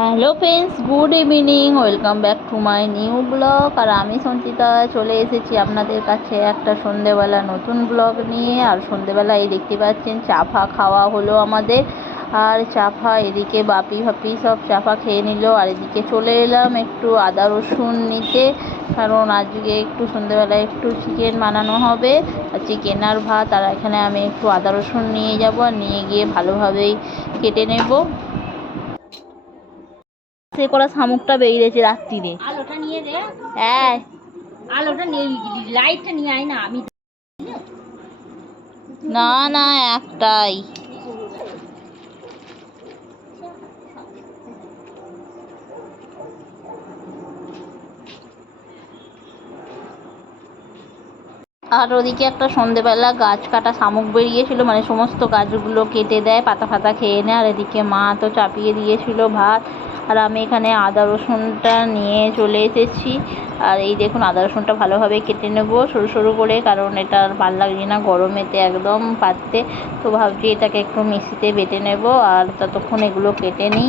Hello friends, good evening. Welcome back to my new blog. আর আমি সঞ্চিতা চলে এসেছি আপনাদের কাছে একটা সন্ধেবেলা নতুন ব্লগ নিয়ে। আর সন্ধেবেলা এই দেখতে পাচ্ছেন চাফা খাওয়া হলো আমাদের। আর চাফা এদিকে বাপি ভাপি সব চাফা খেয়ে নিল। আর এদিকে চলে এলাম একটু আদা রসুন নিতে, কারণ আজকে একটু সন্ধেবেলায় একটু চিকেন বানানো হবে। আর চিকেন আর ভাত। আর এখানে আমি একটু আদা রসুন নিয়ে যাব, আর নিয়ে গিয়ে ভালোভাবেই কেটে নেব। সে করা শামুকটা বেরিয়েছে রাত্রিরে। আলোটা নিয়ে দে। হ্যাঁ, আলোটা নিয়ে লাইটটা নিয়ে আয় না। আমি না না, একটাই। আর ওদিকে একটা সন্ধেবেলা গাছ কাটা শামুক বেরিয়েছিল, মানে সমস্ত গাছগুলো কেটে দেয়, পাতা ফাতা খেয়ে নেয়। আর এদিকে মা তো চাপিয়ে দিয়েছিল ভাত। আর আমি এখানে আদা রসুনটা নিয়ে চলে এসেছি। আর এই দেখুন, আদা রসুনটা ভালোভাবে কেটে নেব সরু সরু করে, কারণ এটা আর ভাল লাগছে না গরমেতে একদম পাততে। তো ভাবছি এটাকে একটু মিক্সিতে বেটে নেব। আর ততক্ষণ এগুলো কেটে নিই।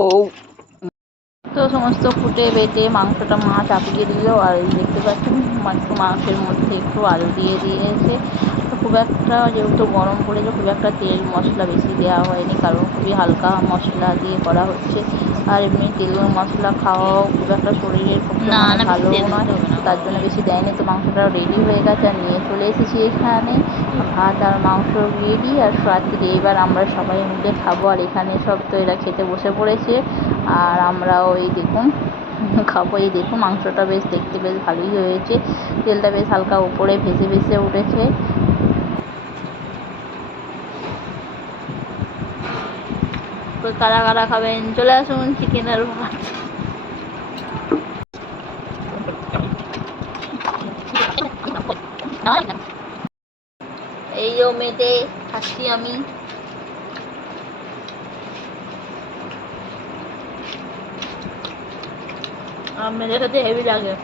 ও, তো সমস্ত কুটে বেটে মাংসটা মা চাপিয়ে দিল। আর এই দেখতে পাচ্ছেন মাংসের মধ্যে একটু আলু দিয়ে দিয়েছে। তো খুব একটা, যেহেতু গরম পড়েছে, খুব একটা তেল মশলা বেশি দেওয়া হয়নি, কারণ খুবই হালকা মশলা দিয়ে করা হচ্ছে। আর এমনি তেল মশলা খাওয়াও খুব একটা শরীরের পক্ষে মানে ভালোও নয়, তার জন্য বেশি দেয়নি। তো মাংসটা রেডি হয়ে গেছে, আর নিয়ে চলে এসেছি এখানে। ভাত আর মাংস রেডি। আর রাত্রে এবার আমরা সবাই মিলে খাবো। আর এখানে সব তো এরা খেতে বসে পড়েছে, আর আমরাও এই দেখুন খাবো। এই দেখুন, মাংসটা বেশ দেখতে বেশ ভালোই হয়েছে, তেলটা বেশ হালকা উপরে ভেসে ভেসে উঠেছে। তো কারা কারা খাবেন চলে আসুন, চিকেন আর ভাত। এই মেতে খাচ্ছি আমি। মেরে খেতে হেভি লাগে।